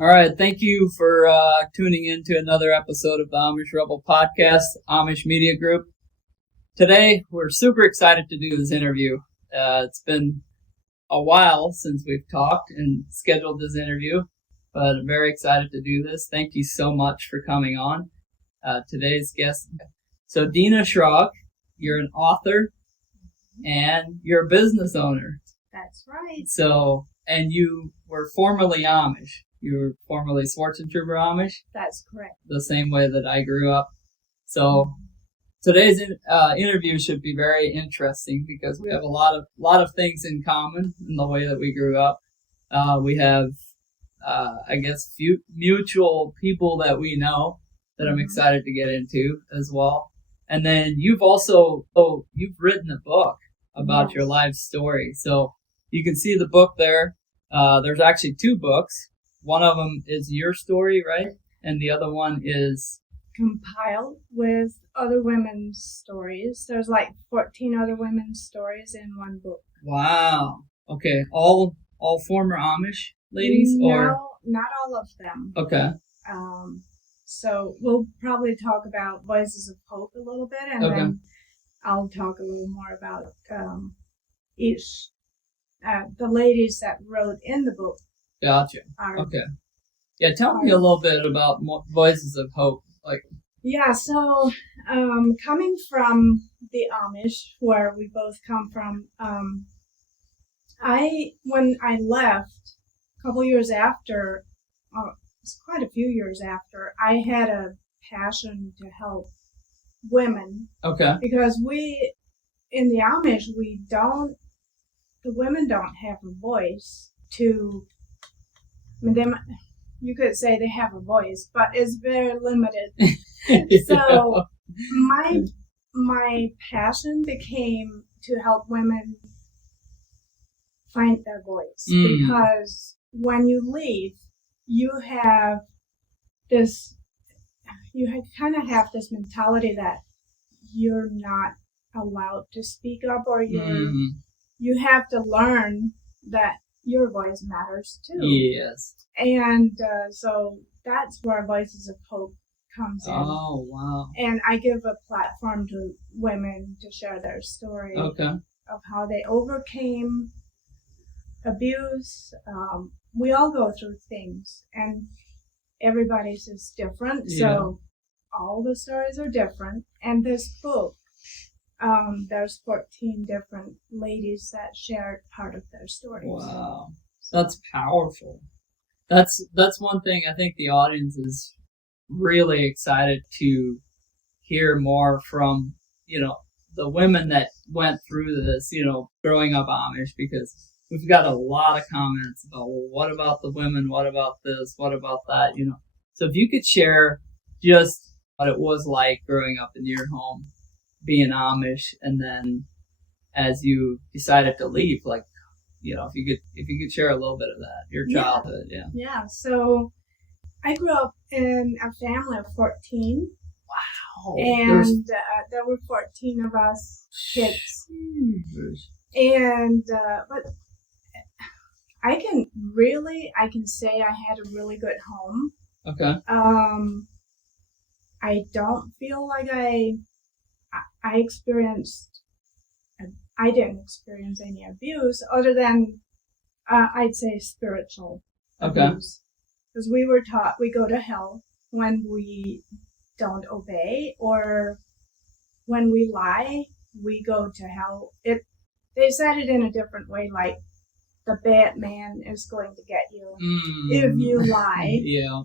All right, thank you for tuning in to another episode of the Amish Rebel Podcast, Amish Media Group. Today, we're super excited to do this interview. It's been a while since we've talked and scheduled this interview, but I'm very excited to do this. Thank you so much for coming on. Today's guest. So, Dena, you're an author and you're a business owner. That's right. So, and you were formerly Amish. You were formerly Trooper Amish. That's correct. The same way that I grew up. So today's interview should be very interesting because we have a lot of things in common in the way that we grew up. We have, I guess, few mutual people that we know that I'm excited to get into as well. And then you've written a book about your life story. So you can see the book there. There's actually two books. One of them is your story, right? And the other one is compiled with other women's stories. There's like 14 other women's stories in one book. Wow. Okay. All former Amish ladies? No, or not all of them. Okay. So we'll probably talk about Voices of Hope a little bit, and then I'll talk a little more about each the ladies that wrote in the book. Gotcha. Okay. Yeah, tell me a little bit about Voices of Hope. Yeah, so coming from the Amish, where we both come from, when I left a couple years after, it's quite a few years after, I had a passion to help women. Okay. Because in the Amish, the women don't have a voice to. I mean, you could say they have a voice, but it's very limited. So my passion became to help women find their voice. Because when you leave, you kind of have this mentality that you're not allowed to speak up, or you have to learn that your voice matters too. Yes. And so that's where Voices of Hope comes in. Oh, wow. And I give a platform to women to share their story of how they overcame abuse. We all go through things, and everybody's is different. Yeah. So all the stories are different. And this book, there's 14 different ladies that shared part of their stories. Wow. That's powerful. That's one thing I think the audience is really excited to hear more from, the women that went through this, growing up Amish, because we've got a lot of comments about, well, what about the women? What about this? What about that? So if you could share just what it was like growing up in your home, being Amish, and then as you decided to leave, if you could share a little bit of that, your childhood. Yeah. So I grew up in a family of 14. Wow. And there were 14 of us kids. And but I can say I had a really good home. Okay. I don't feel like I didn't experience any abuse other than, I'd say, spiritual abuse. Because we were taught we go to hell when we don't obey, or when we lie, we go to hell. They said it in a different way, like the Batman is going to get you if you lie. Yeah.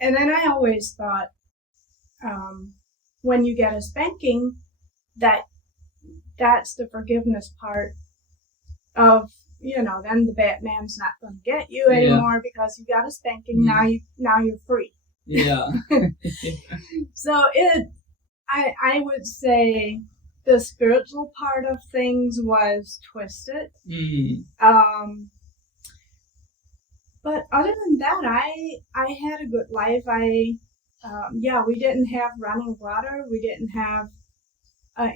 And then I always thought, when you get a spanking, that's the forgiveness part of, then the Batman's not going to get you anymore because you got a spanking. Now you're free. Yeah. So I would say the spiritual part of things was twisted. But other than that, I had a good life. We didn't have running water. We didn't have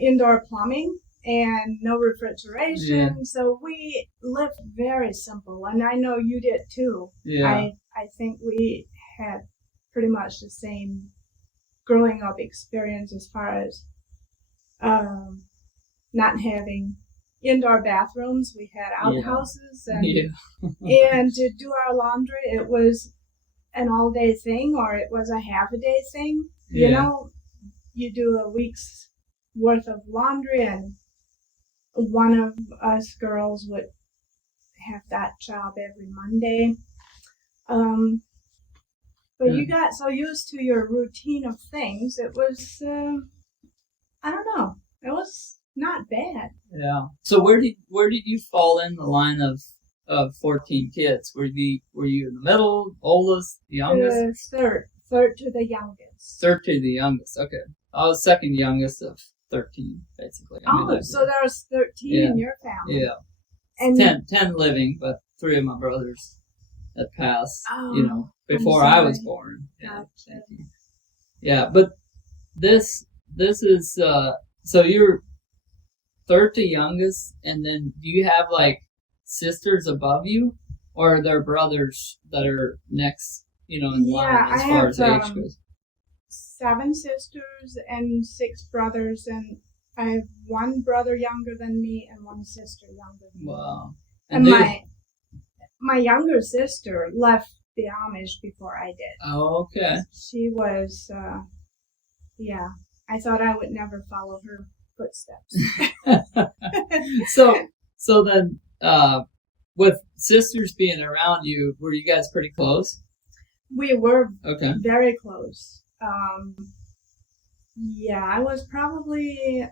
indoor plumbing and no refrigeration. Yeah. So we lived very simple. And I know you did too. Yeah. I think we had pretty much the same growing up experience as far as not having indoor bathrooms. We had outhouses, and to do our laundry, it was an all-day thing, or it was a half-a-day thing. You know, you do a week's worth of laundry, and one of us girls would have that job every Monday. But you got so used to your routine of things, it was, I don't know, it was not bad. Yeah. So where did you fall in the line of 14 kids? Were you in the middle, oldest, the youngest? Third to the youngest. Third to the youngest. Okay. I was second youngest of 13, basically. So there was 13 in your family. Yeah. And 10 living, but 3 of my brothers had passed, before I was born. Gotcha. Yeah, but this is, so you're third to youngest, and then do you have, like, sisters above you? Or are there brothers that are next, in line as far as age goes? 7 sisters and 6 brothers, and I have 1 brother younger than me and 1 sister younger than me. Wow. And my younger sister left the Amish before I did. Oh, okay. She was, I thought I would never follow her footsteps. So then, with sisters being around you, were you guys pretty close? We were very close. I was probably,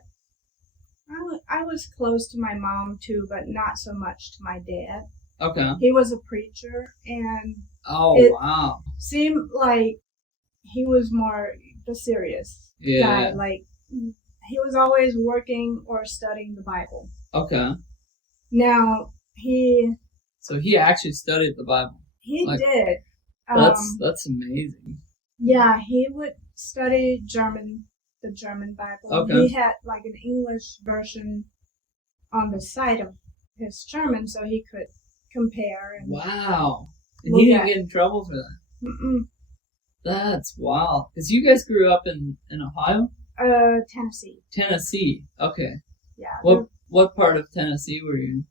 I was close to my mom too, but not so much to my dad. Okay. He was a preacher, and wow, seemed like he was more the serious guy. Like, he was always working or studying the Bible. Okay. Now, So he actually studied the Bible? He did. That's amazing. Yeah, he would study the German Bible. Okay. He had, like, an English version on the side of his German, so he could compare. And wow. And he didn't get in trouble for that? Mm-mm. That's wild. Because you guys grew up in Ohio? Tennessee. Tennessee. Okay. Yeah. What part of Tennessee were you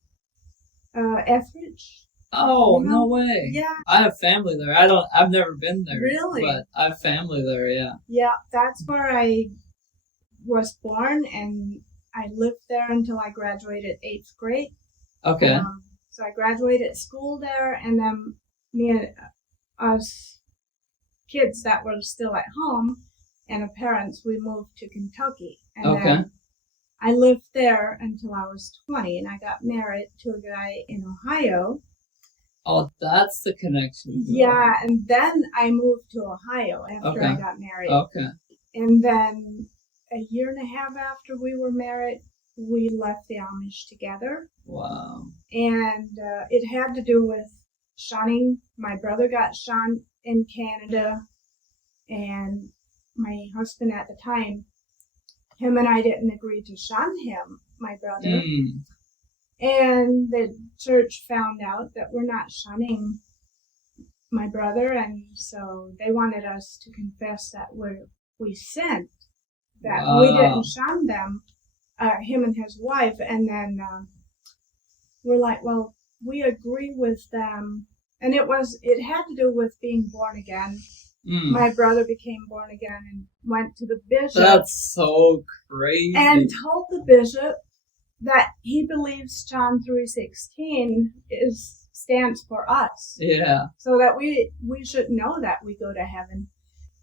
in? Etheridge. Oh, no way. Yeah. I have family there. I've never been there. Really? But I have family there, yeah. Yeah, that's where I was born, and I lived there until I graduated 8th grade. Okay. So I graduated school there, and then me and us kids that were still at home and our parents, we moved to Kentucky. And then I lived there until I was 20, and I got married to a guy in Ohio. Oh, that's the connection. Yeah, and then I moved to Ohio after I got married. Okay. And then a year and a half after we were married, we left the Amish together. Wow. And it had to do with shunning. My brother got shunned in Canada, and my husband at the time, him and I didn't agree to shun him, my brother. Mm. And the church found out that we're not shunning my brother, and so they wanted us to confess that we sinned, that we didn't shun them, him and his wife. And then we're like, well, we agree with them. And it had to do with being born again. Mm. My brother became born again and went to the bishop. That's so crazy. And told the bishop that he believes John 3:16 stands for us. Yeah. So that we should know that we go to heaven.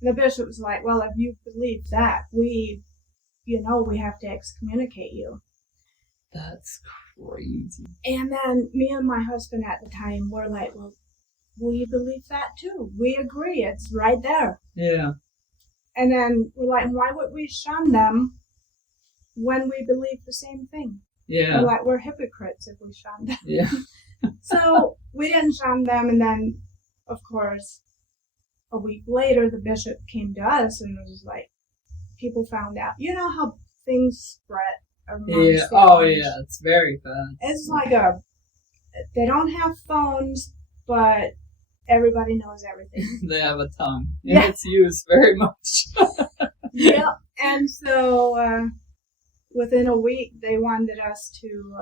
And the bishop was like, well, if you believe that, we have to excommunicate you. That's crazy. And then me and my husband at the time were like, well, we believe that too. We agree. It's right there. Yeah. And then we're like, why would we shun them when we believe the same thing? Yeah. We're hypocrites if we shun them. Yeah. So we didn't shun them. And then, of course, a week later, the bishop came to us and was like, people found out. You know how things spread amongst yeah. Oh, yeah. It's very fast. It's like they don't have phones, but everybody knows everything. They have a tongue, and it's used very much. Yeah, and so within a week, they wanted us to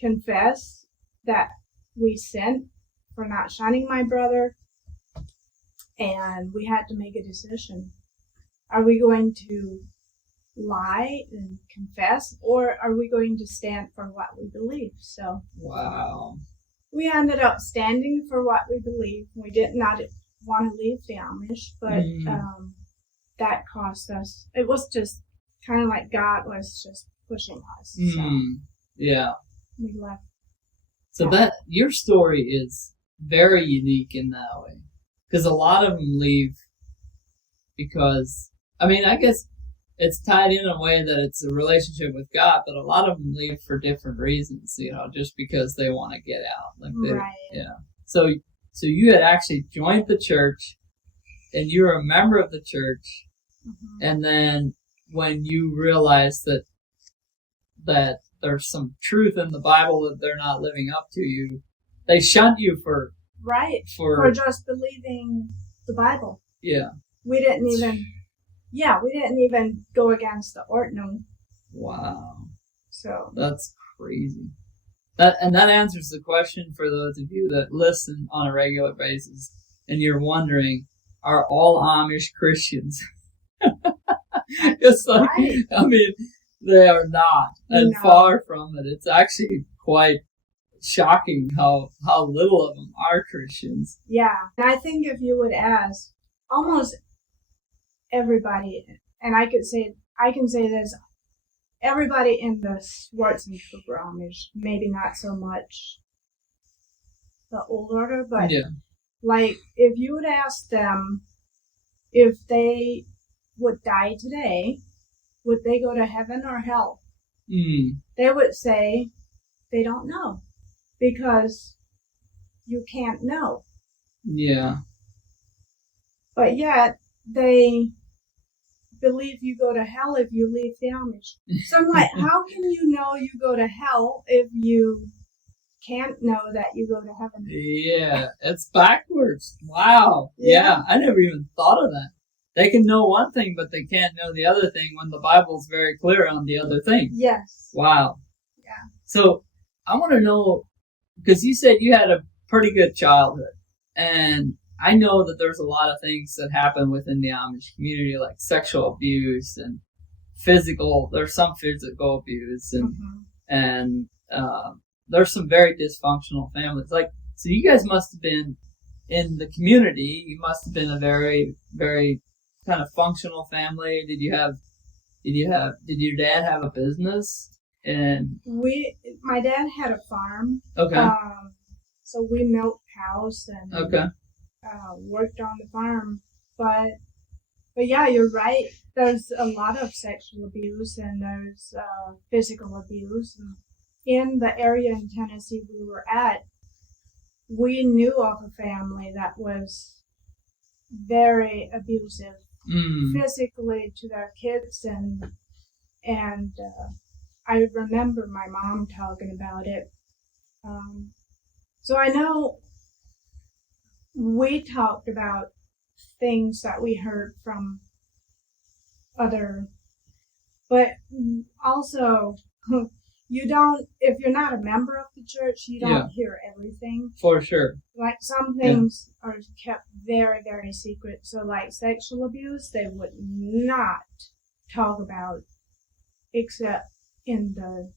confess that we sinned for not shining my brother, and we had to make a decision. Are we going to lie and confess, or are we going to stand for what we believe? So wow. We ended up standing for what we believe. We did not want to leave the Amish, but that cost us. It was just kind of like God was just pushing us. So yeah. We left. So that your story is very unique in that way, because a lot of them leave because, I mean, I guess it's tied in a way that it's a relationship with God, but a lot of them leave for different reasons, just because they want to get out. Right. Yeah. So you had actually joined the church, and you were a member of the church, and then when you realized that there's some truth in the Bible that they're not living up to, they shunned you for just believing the Bible. Yeah. We didn't even go against the ordinal. Wow. So that's crazy. That answers the question for those of you that listen on a regular basis, and you're wondering, are all Amish Christians? It's like, right. I mean, they are not, and far from it. It's actually quite shocking how little of them are Christians. Yeah, and I think if you would ask almost everybody, and I can say this, everybody in the Schwarzenegger Amish, maybe not so much the old order, but like if you would ask them if they would die today, would they go to heaven or hell? They would say they don't know, because you can't know. Yeah. But yet they believe you go to hell if you leave the Amish. So I'm like, how can you know you go to hell if you can't know that you go to heaven? Yeah, it's backwards. Wow. Yeah, I never even thought of that. They can know one thing, but they can't know the other thing when the Bible's very clear on the other thing. Yes. Wow. Yeah. So I want to know, because you said you had a pretty good childhood, and I know that there's a lot of things that happen within the Amish community, like sexual abuse and there's some physical abuse, and there's some very dysfunctional families. Like, so you guys must have been in the community. You must have been a very, very kind of functional family. Did your dad have a business? And my dad had a farm. Okay. So we milked cows and worked on the farm. But yeah, you're right. There's a lot of sexual abuse and there's physical abuse. And in the area in Tennessee we were at, we knew of a family that was very abusive physically to their kids, and I remember my mom talking about it. So I know we talked about things that we heard from other, but also you don't, if you're not a member of the church, you don't hear everything. For sure. Like some things are kept very, very secret. So like sexual abuse, they would not talk about except in the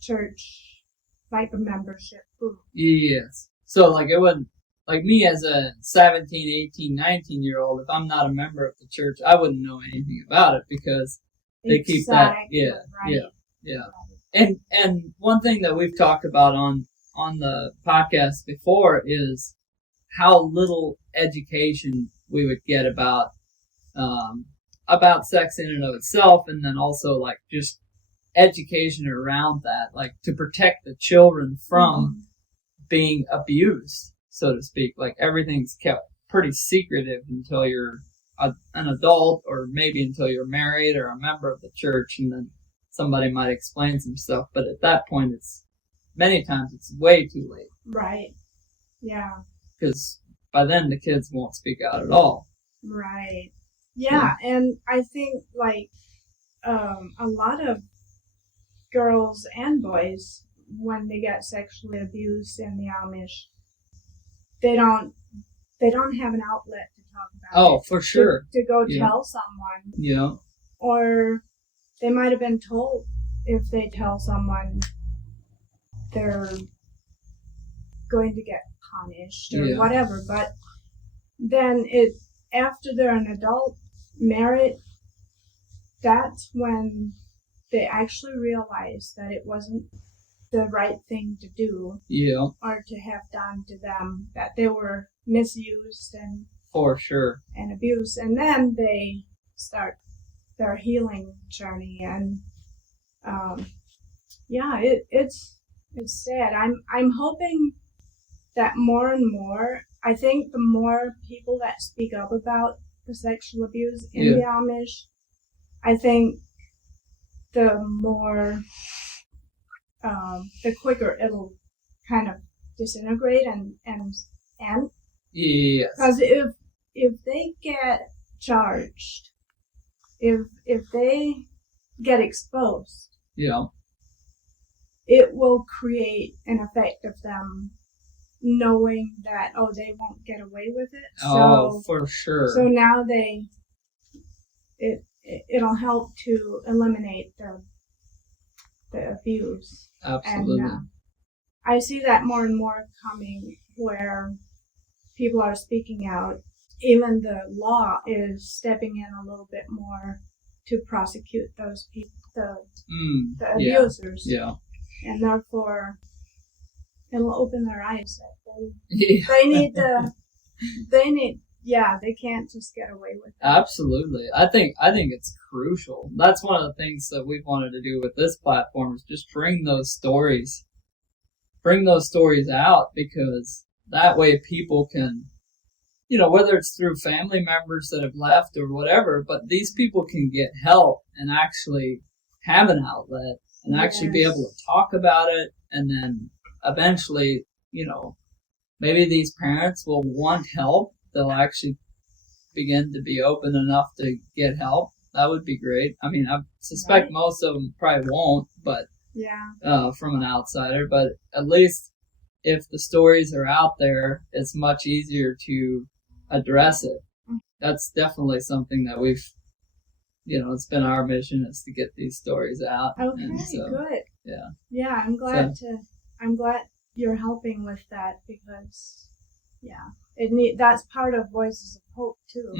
church, like a membership group. Yes. So like it wouldn't, like me as a 17, 18, 19-year-old, if I'm not a member of the church, I wouldn't know anything about it because they keep that. Yeah. Right. Yeah. And one thing that we've talked about on the podcast before is how little education we would get about sex in and of itself, and then also like just education around that, like to protect the children from being abused, so to speak. Like everything's kept pretty secretive until you're an adult, or maybe until you're married or a member of the church, and then somebody might explain some stuff, but at that point, many times it's way too late. Right. Yeah. Because by then the kids won't speak out at all. Right. Yeah, and I think like a lot of girls and boys, when they get sexually abused in the Amish, they don't have an outlet to talk about it. Oh, for sure. To go tell someone. Yeah. Or they might have been told if they tell someone they're going to get punished or whatever, but then after they're an adult, married, that's when they actually realize that it wasn't the right thing to do or to have done to them, that they were misused and for sure and abused, and then they start their healing journey. And it's sad. I'm hoping that more and more, I think the more people that speak up about the sexual abuse in the Amish, I think the more, the quicker it'll kind of disintegrate and end. Yes. Because if they get charged, if they get exposed, it will create an effect of them knowing that, they won't get away with it. For sure. So now it'll help to eliminate the abuse. Absolutely. And I see that more and more coming, where people are speaking out. Even the law is stepping in a little bit more to prosecute those people, the abusers. Yeah. And therefore, it'll open their eyes that they can't just get away with it. Absolutely. I think it's crucial. That's one of the things that we've wanted to do with this platform, is just bring those stories out, because that way people can, whether it's through family members that have left or whatever, but these people can get help and actually have an outlet and actually be able to talk about it. And then eventually, maybe these parents will want help. They'll actually begin to be open enough to get help. That would be great. I mean, I suspect most of them probably won't, but from an outsider. But at least if the stories are out there, it's much easier to address it. That's definitely something that we've, it's been our mission, is to get these stories out. Okay, good. Yeah, I'm glad you're helping with that, because that's part of Voices of Hope too,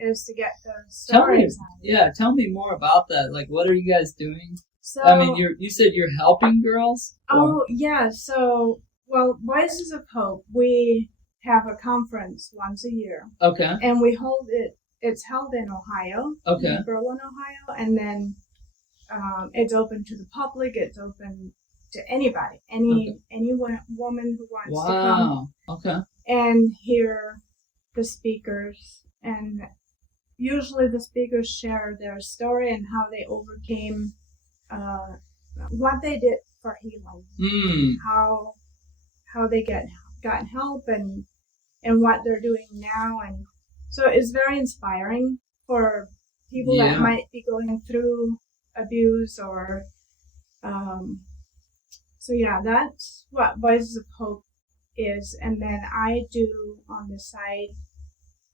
is to get those stories out. Tell me more about that. Like, what are you guys doing? So, I mean, you said you're helping girls? So, Voices of Hope, we have a conference once a year. Okay. And it's held in Ohio. Okay. In Berlin, Ohio. And then it's open to the public. It's open to anybody. Any woman who wants to come. Okay. And hear the speakers. And usually the speakers share their story and how they overcame, what they did for healing. How they got help and what they're doing now. And so it's very inspiring for people that might be going through abuse or, that's what Voices of Hope is. And then I do on the side,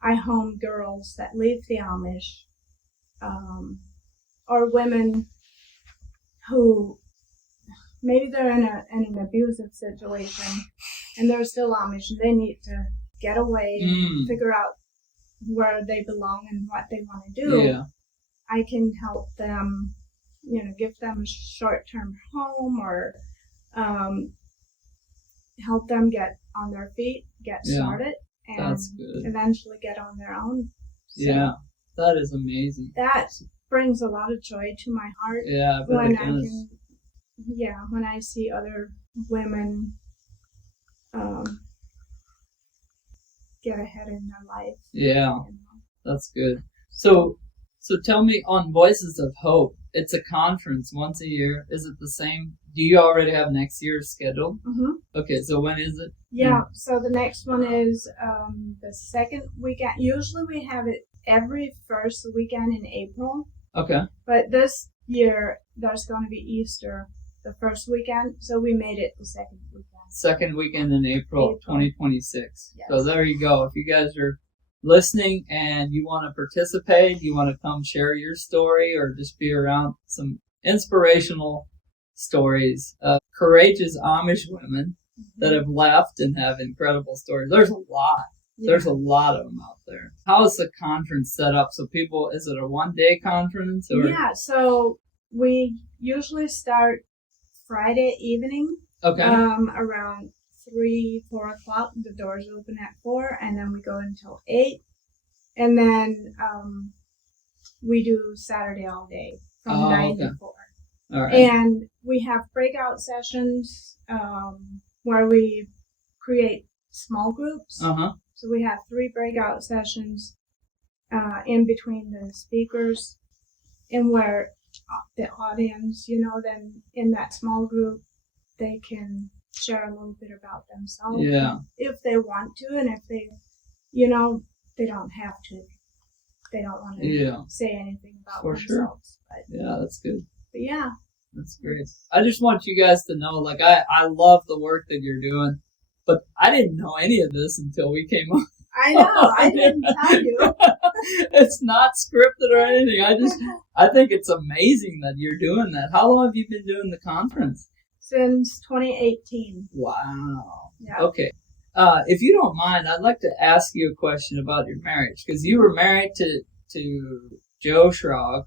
I home girls that leave the Amish, or women who maybe they're in an abusive situation and they're still Amish and they need to get away and figure out where they belong and what they want to do. Yeah. I can help them, give them a short-term home or help them get on their feet, get started, and eventually get on their own. So that is amazing. That brings a lot of joy to my heart. Yeah, when I see other women get ahead in their life. Yeah, that's good. So tell me, on Voices of Hope, it's a conference once a year. Is it the same? Do you already have next year's scheduled? Mm-hmm. Okay, so when is it? Yeah, so the next one is the second weekend. Usually we have it every first weekend in April. Okay. But this year, there's going to be Easter the first weekend, so we made it the second weekend. Second weekend in April 2026. Yes. So there you go. If you guys are listening and you want to participate, you want to come share your story or just be around some inspirational stories of courageous Amish women that have left and have incredible stories. There's a lot. Yeah. There's a lot of them out there. How is the conference set up? So people, is it a one-day conference? Or? Yeah, so we usually start Friday evening. Okay. Around 3-4 o'clock. The doors open at 4, and then we go until 8. And then we do Saturday all day from 9 to 4. All right. And we have breakout sessions where we create small groups. Uh-huh. So we have 3 breakout sessions in between the speakers, and where the audience, then in that small group, they can share a little bit about themselves. Yeah. If they want to, and if they, they don't have to. They don't want to say anything about themselves. Sure. But, yeah, that's good. But yeah. That's great. I just want you guys to know, I love the work that you're doing, but I didn't know any of this until we came on. I know. I didn't tell you. It's not scripted or anything. I think it's amazing that you're doing that. How long have you been doing the conference? Since 2018. Wow. Yeah. Okay. If you don't mind, I'd like to ask you a question about your marriage, because you were married to Joe Schrog,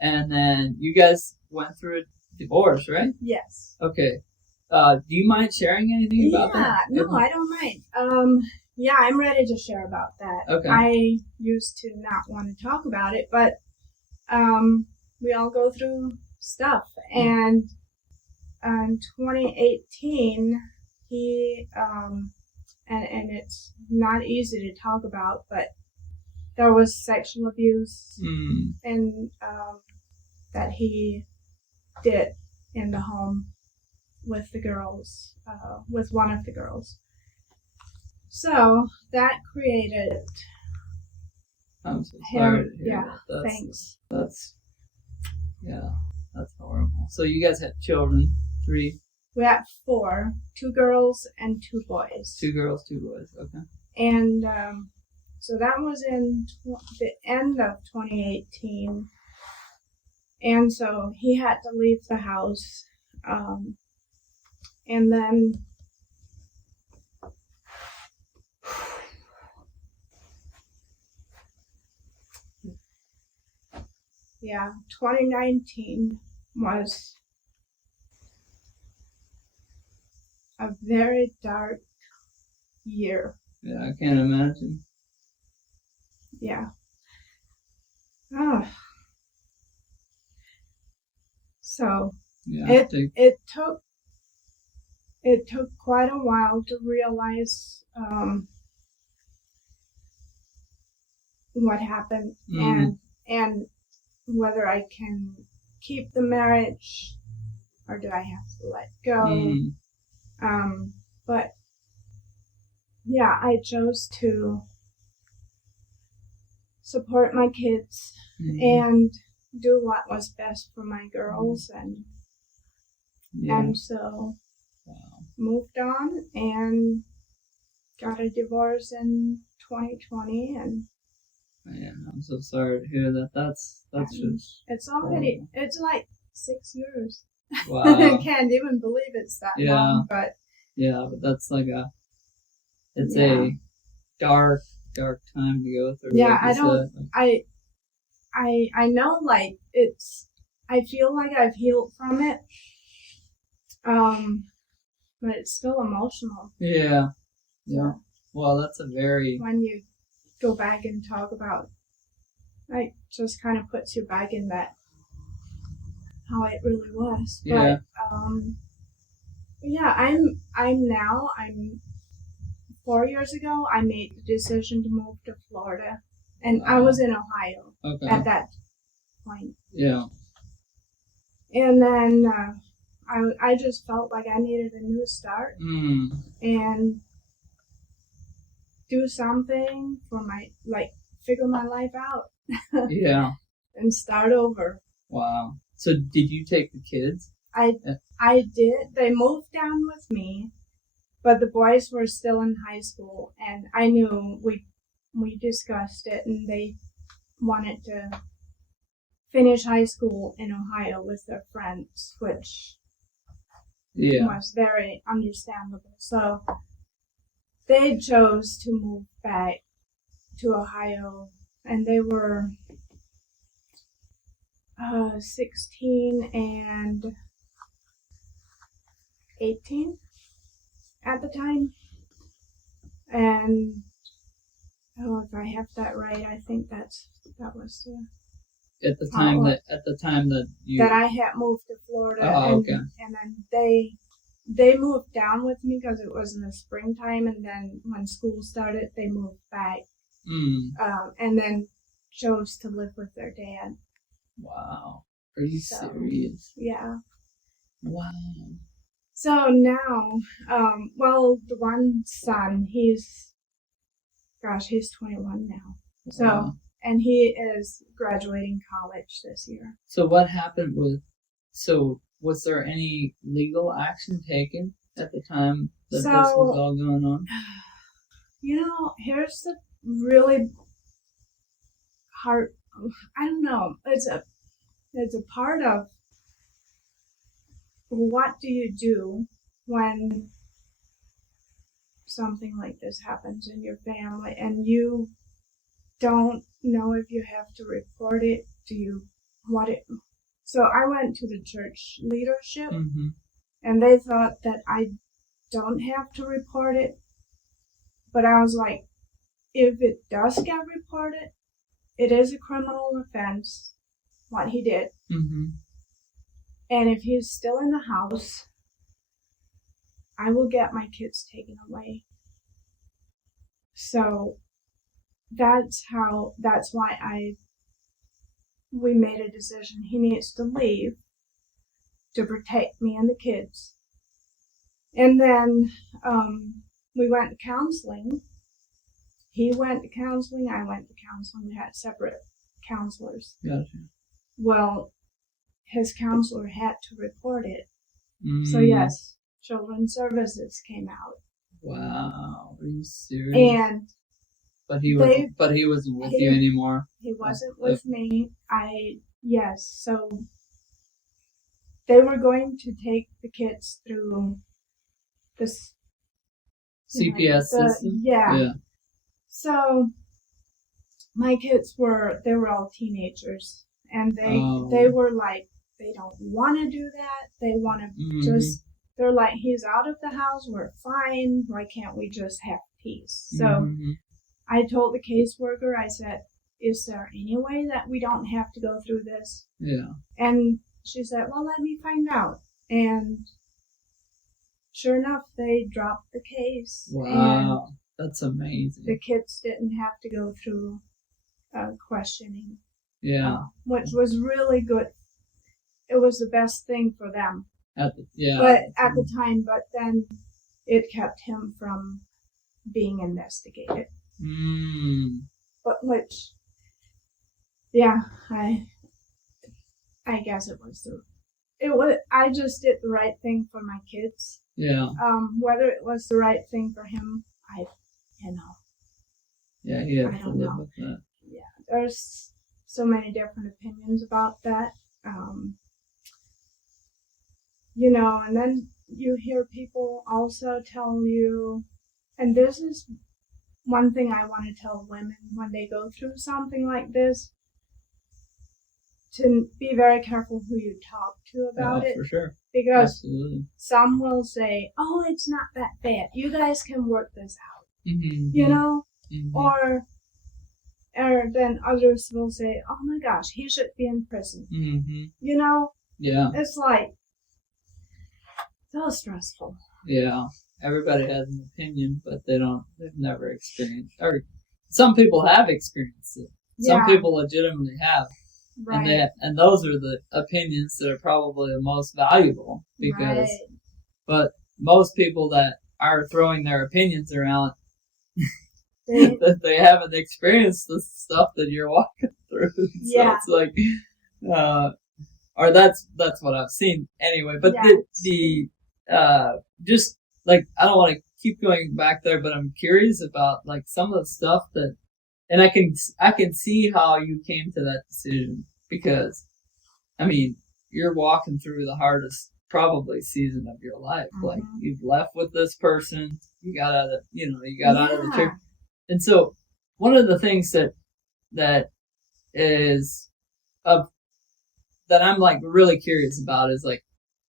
and then you guys went through a divorce, right? Yes. Okay. Do you mind sharing anything about that? Yeah, no, I don't mind. Yeah, I'm ready to share about that. Okay. I used to not want to talk about it, but we all go through stuff. And in 2018, he, and it's not easy to talk about, but there was sexual abuse and that he did in the home with the girls, with one of the girls. So that created I'm so sorry him. to hear Yeah, that. thanks. That's horrible. So you guys had children, 3? We had 4, 2 girls and 2 boys. 2 girls, 2 boys. Okay. And so that was in the end of 2018. And so he had to leave the house. And then yeah, 2019 was a very dark year. Yeah, I can't imagine. Yeah. Oh. So yeah, it took quite a while to realize what happened and whether I can keep the marriage or do I have to let go. But yeah, I chose to support my kids and do what was best for my girls, and so moved on and got a divorce in 2020. And man, I'm so sorry to hear that. That's just it's already it's like 6 years. Wow. I can't even believe it's that long, but that's like a dark time to go through. Yeah, I know, like, I feel like I've healed from it, but it's still emotional. Yeah. Well, that's a very... When you go back and talk about, like, just kind of puts you back in that, how it really was. Yeah. But, I'm 4 years ago, I made the decision to move to Florida. And I was in Ohio at that point. Yeah. And then I just felt like I needed a new start and do something for figure my life out. Yeah. And start over. Wow. So did you take the kids? I did. They moved down with me, but the boys were still in high school, and I knew we discussed it, and they wanted to finish high school in Ohio with their friends, which was very understandable. So they chose to move back to Ohio, and they were 16 and 18 at the time. And if I have that right, I think that was at the time that I had moved to Florida. Oh, okay. And then they moved down with me because it was in the springtime, and then when school started, they moved back. And then chose to live with their dad. Wow. Are you serious? Yeah. Wow. So now, the one son, he's 21 now. So, wow. And he is graduating college this year. So what happened was there any legal action taken at the time that this was all going on? Here's the really hard, I don't know, it's a part of what do you do when something like this happens in your family and you don't know if you have to report it. So I went to the church leadership, and they thought that I don't have to report it, but I was like, if it does get reported, it is a criminal offense, what he did. And if he's still in the house, I will get my kids taken away. So that's why we made a decision. He needs to leave to protect me and the kids. And then we went to counseling. He went to counseling, I went to counseling. We had separate counselors. Gotcha. Well, his counselor had to report it. So yes, Children's Services came out. Wow, are you serious? But he wasn't with you anymore. He wasn't with me. So they were going to take the kids through this CPS system. Yeah. So my kids were all teenagers, and they were like, they don't want to do that. They want to they're like, he's out of the house, we're fine. Why can't we just have peace? So I told the caseworker, I said, is there any way that we don't have to go through this? Yeah. And she said, well, let me find out. And sure enough, they dropped the case. Wow, that's amazing. The kids didn't have to go through questioning. Yeah. Which was really good. It was the best thing for them. At the time, but then it kept him from being investigated. But I guess I just did the right thing for my kids. Yeah. Whether it was the right thing for him, Yeah, he had to live with that. Yeah, there's so many different opinions about that. And then you hear people also tell you, and this is one thing I want to tell women when they go through something like this, to be very careful who you talk to about it. For sure. Because Absolutely. Some will say, oh, it's not that bad. You guys can work this out. Or then others will say, oh my gosh, he should be in prison. Yeah. It's like, so stressful. Yeah. Everybody has an opinion, but they've never experienced, or some people have experienced it. Some people legitimately have. Right. And those are the opinions that are probably the most valuable because, but most people that are throwing their opinions around, that they haven't experienced the stuff that you're walking through. So it's like, or that's what I've seen anyway. But just like, I don't want to keep going back there, but I'm curious about like some of the stuff that, and I can see how you came to that decision because, I mean, you're walking through the hardest probably season of your life. Like you've left with this person, you got out of the church. And so one of the things that is that I'm like really curious about is like,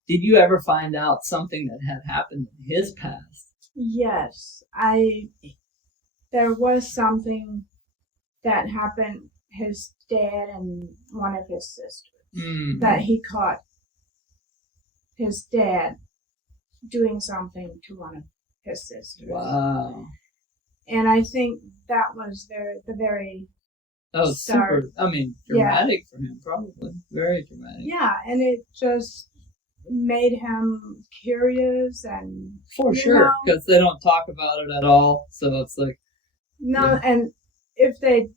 did you ever find out something that had happened in his past? Yes, there was something that happened, his dad and one of his sisters, that he caught his dad doing something to one of his sisters. Wow. And I think that was that was start. Super, I mean, dramatic for him, probably. Very dramatic. Yeah, and it just made him curious and... For sure, because they don't talk about it at all, so it's like... No, and if they,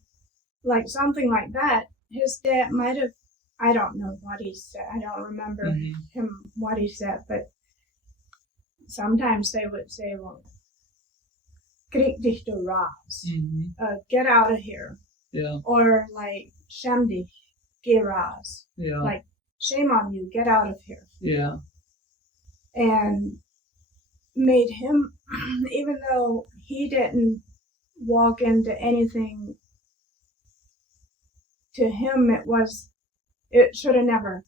like something like that, his dad might have, I don't know what he said, I don't remember what he said, but sometimes they would say, well, krieg dich du raus, get out of here. Yeah. Or like, schäm dich, geh raus. Yeah. Like, shame on you, get out of here. Yeah. And made him, even though he didn't walk into anything, to him it should have never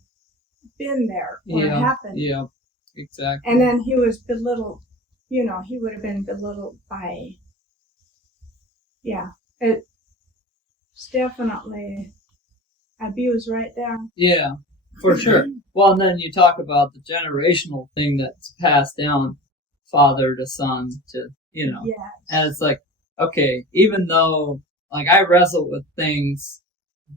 been there or happened. Yeah, exactly. And then he was belittled, he would have been belittled by, it's definitely abuse right there. Yeah, for sure. Well, and then you talk about the generational thing that's passed down father to son to, and it's like, okay, even though, like, I wrestle with things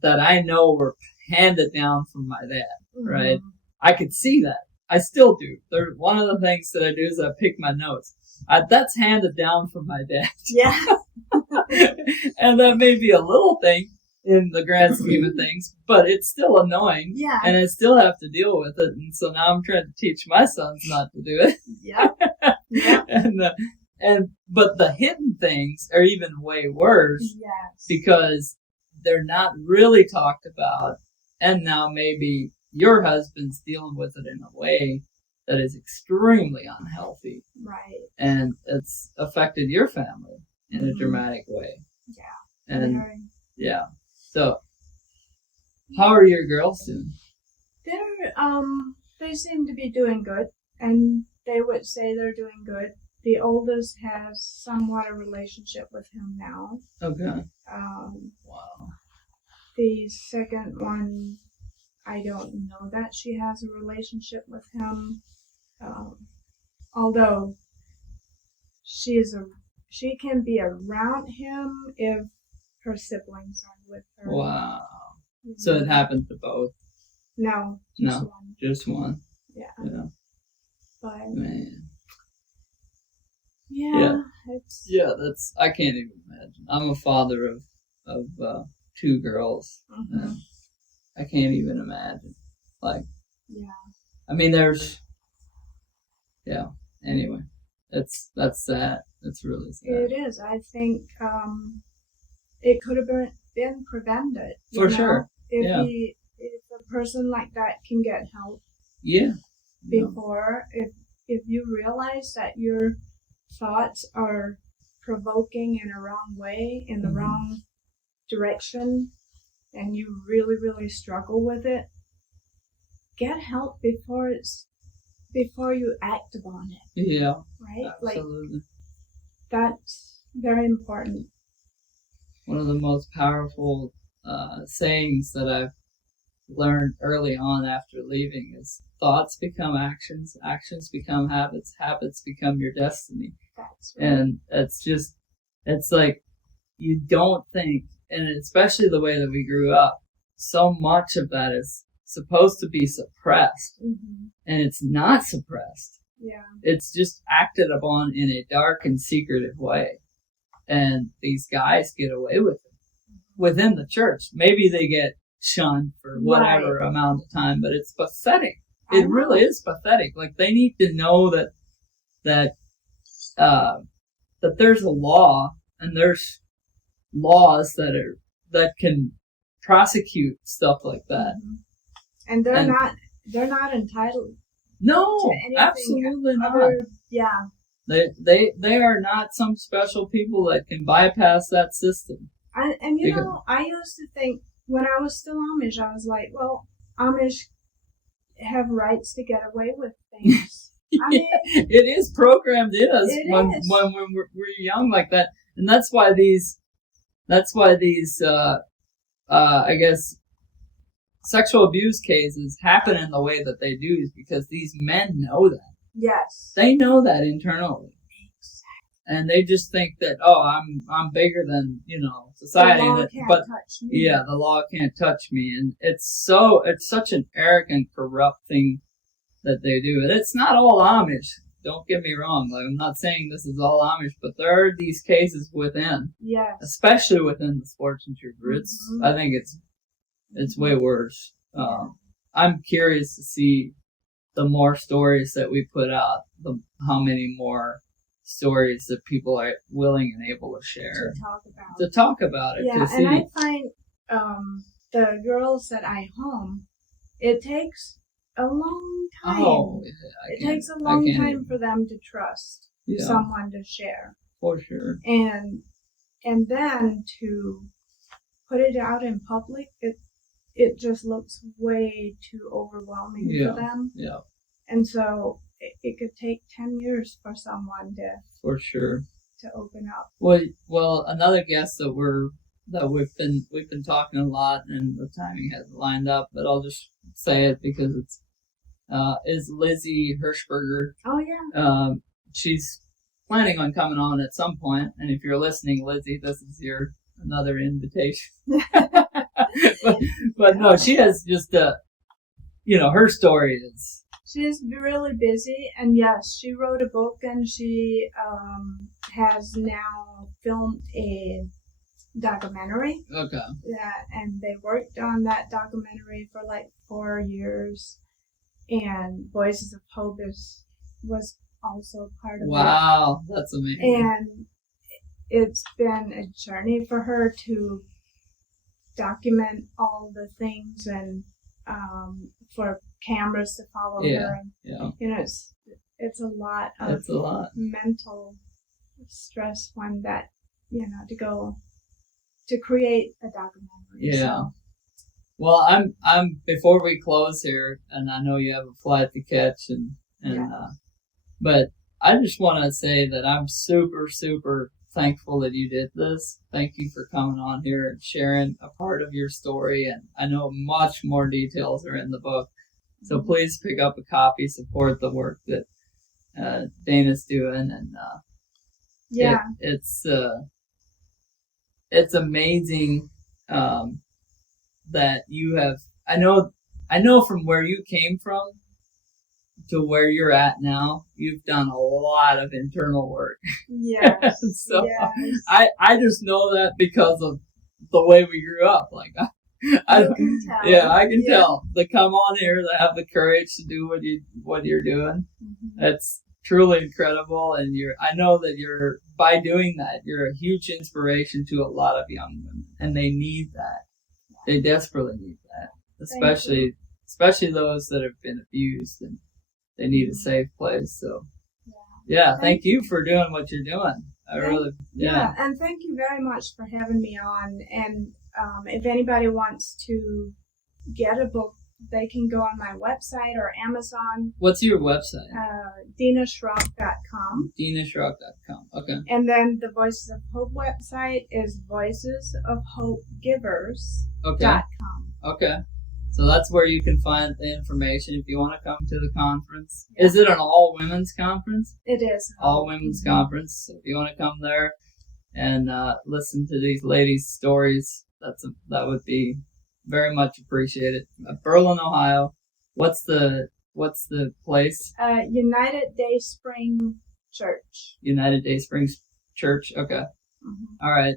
that I know were handed down from my dad, right? I could see that. I still do. One of the things that I do is I pick my nose. That's handed down from my dad. Yeah. And that may be a little thing in the grand scheme of things, but it's still annoying. Yeah. And I still have to deal with it. And so now I'm trying to teach my sons not to do it. Yeah. Yeah. But the hidden things are even way worse. Yes. Because they're not really talked about. And now maybe your husband's dealing with it in a way that is extremely unhealthy. Right. And it's affected your family in a dramatic way. Yeah. And so how are your girls doing? They seem to be doing good, and they would say they're doing good. The oldest has somewhat a relationship with him now. Okay. Wow. The second one, I don't know that she has a relationship with him. Although she can be around him if her siblings are with her. Wow. So it happened to both? No, just one. Just one. Yeah. But man. Yeah. That's, I can't even imagine. I'm a father of 2 girls. And I can't even imagine. Like, I mean, anyway, that's sad. That's really sad. It is. I think it could have been prevented. For sure. If a person like that can get help. Yeah. Before, if you realize that your thoughts are provoking in a wrong way, in the wrong direction, and you really, really struggle with it, get help before you act upon it. Yeah. Right? Absolutely. Like, that's very important. One of the most powerful sayings that I've learned early on after leaving is thoughts become actions, actions become habits, habits become your destiny. That's right. And it's like, you don't think, and especially the way that we grew up, so much of that is supposed to be suppressed, and it's not suppressed. Yeah. It's just acted upon in a dark and secretive way. And these guys get away with it within the church. Maybe they get shunned for whatever amount of time, but it's pathetic. It really is pathetic. Like, they need to know that there's a law, and there's laws that can prosecute stuff like that. And they're not entitled. No, absolutely not. Yeah. They are not some special people that can bypass that system. And you know, I used to think, when I was still Amish, I was like, well, Amish have rights to get away with things. I mean, it is programmed in us when we're young like that, and that's why these I guess sexual abuse cases happen in the way that they do, is because these men know that. Yes. They know that internally. And they just think that, oh, I'm bigger than, society. The law can't touch me. Yeah, the law can't touch me. And it's such an arrogant, corrupt thing that they do. And it's not all Amish. Don't get me wrong. Like, I'm not saying this is all Amish, but there are these cases within. Yes. Especially within the sportsman trooper. I think it's way worse. I'm curious to see the more stories that we put out, how many more stories that people are willing and able to share. To talk about it. Yeah, and I find the girls that I home, it takes a long time. Oh, it takes a long time for them to trust someone to share. For sure. And then to put it out in public, it just looks way too overwhelming for them. Yeah. And so it could take 10 years for someone to open up. Well, another guest that we've been talking a lot, and the timing hasn't lined up, but I'll just say it because it's is Lizzie Hirschberger. Oh yeah. She's planning on coming on at some point, and if you're listening, Lizzie, this is your another invitation. but no, she has just her story is. She's really busy, and yes, she wrote a book, and she has now filmed a documentary. Okay. Yeah, and they worked on that documentary for like 4 years, and Voices of Hope was also part of it. Wow, that's amazing. And it's been a journey for her to document all the things, and for cameras to follow her. And, it's a lot of mental stress when that, to create a documentary. Yeah. So. Well, I'm before we close here, and I know you have a flight to catch, but I just want to say that I'm super, super thankful that you did this. Thank you for coming on here and sharing a part of your story. And I know much more details are in the book. So please pick up a copy, support the work that Dena's doing. And it's amazing that you have, I know from where you came from to where you're at now, you've done a lot of internal work. Yes. So yes. I just know that because of the way we grew up. Like I can tell. Yeah, I can tell. To come on here, to have the courage to do what you're doing. That's truly incredible. And I know that by doing that, you're a huge inspiration to a lot of young women, and they need that. They desperately need that, especially those that have been abused and they need a safe place. So, thank you for doing what you're doing. And thank you very much for having me on. And if anybody wants to get a book, they can go on my website or Amazon. What's your website? DenaSchrock.com. DenaSchrock.com. Okay. And then the Voices of Hope website is VoicesOfHopeGivers.com. Okay. So that's where you can find the information if you want to come to the conference. Yeah. Is it an all-women's conference? It is. All-women's conference. So if you want to come there and listen to these ladies' stories, that would be Very much appreciated. Berlin, Ohio. What's the place? United Day Spring Church. United Day Springs Church. Okay. Mm-hmm. All right.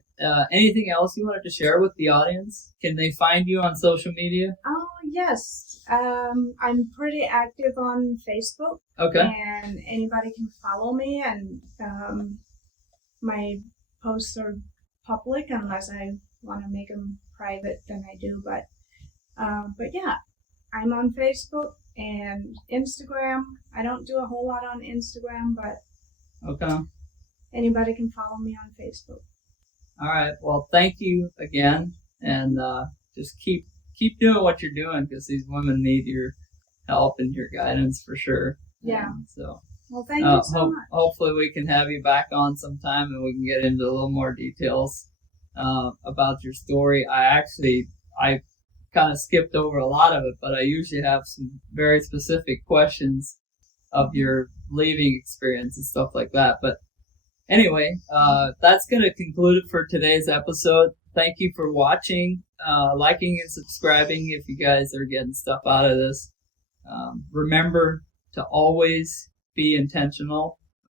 Anything else you wanted to share with the audience? Can they find you on social media? Oh, yes. I'm pretty active on Facebook. Okay. And anybody can follow me, and my posts are public unless I want to make them private, then I do. But yeah, I'm on Facebook and Instagram. I don't do a whole lot on Instagram, but okay. Anybody can follow me on Facebook. All right. Well, thank you again, and just keep doing what you're doing, because these women need your help and your guidance for sure. Yeah. And so. Well, thank you so much. Hopefully we can have you back on sometime and we can get into a little more details about your story. I kind of skipped over a lot of it, but I usually have some very specific questions of your leaving experience and stuff like that. But anyway, that's going to conclude it for today's episode. Thank you for watching, liking and subscribing if you guys are getting stuff out of this. Remember to always be intentional